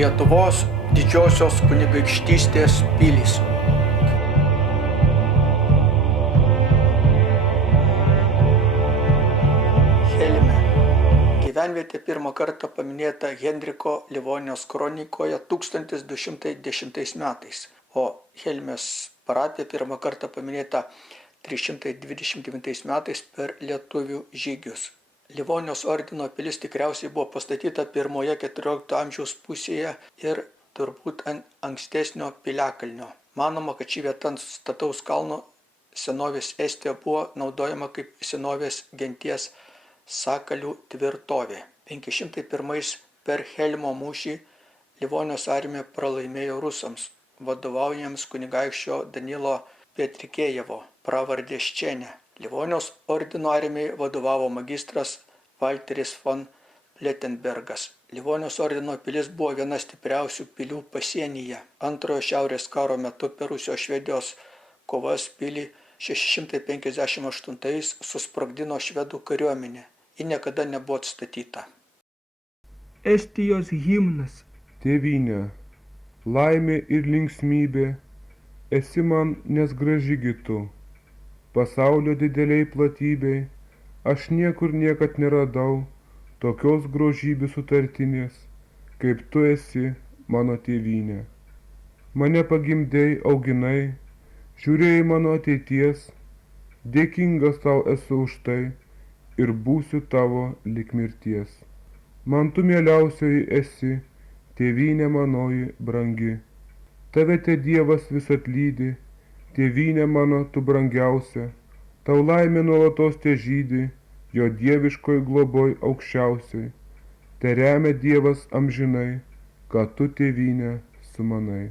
Lietuvos didžiosios kunigaikštystės pilys. Helme. Gyvenvietė pirmą kartą paminėta Henriko Livonijos kronikoje 1210 metais, o Helmės parapija pirmą kartą paminėta 329 metais per lietuvių žygius. Livonijos ordino pilis tikriausiai buvo pastatyta pirmoje 14 amžiaus pusėje ir turbūt ant ankstesnio piliakalnio. Manoma, kad ši vieta ant stataus kalno senovės Estijoje buvo naudojama kaip senovės genties Sakalių tvirtovė. 501 per Helmo mūšį Livonijos armija pralaimėjo rusams, vadovaujams kunigaikščio Danilo Petrikėjevo pravardė Ščenė. Livonijos ordino armijai vadovavo magistras Valteris von Plettenbergas. Livonijos ordino pilis buvo viena stipriausių pilių pasienyje. Antrojo šiaurės karo metu per Rusijos Švedijos kovas pilį 658 susprogdino švedų kariuomenė. Ji niekada nebuvo atstatyta. Estijos himnas. Tėvynė, laimė ir linksmybė, esi man nes graži tu. Pasaulio dideliai platybei, aš niekur niekad neradau tokios grožybių sutartinės, kaip tu esi mano tėvynė. Mane pagimdei, auginai, žiūrėjai mano ateities, dėkingas tau esu už tai ir būsiu tavo lik mirties. Man tu mieliausioji esi, tėvynė manoji brangi. Tave te Dievas vis atlydi, tėvynė mano tu brangiausia. Tau laimė nuolatos te žydi, jo dieviškoj globoj aukščiausiai. Te remia Dievas amžinai, ką tu tėvynė sumanai.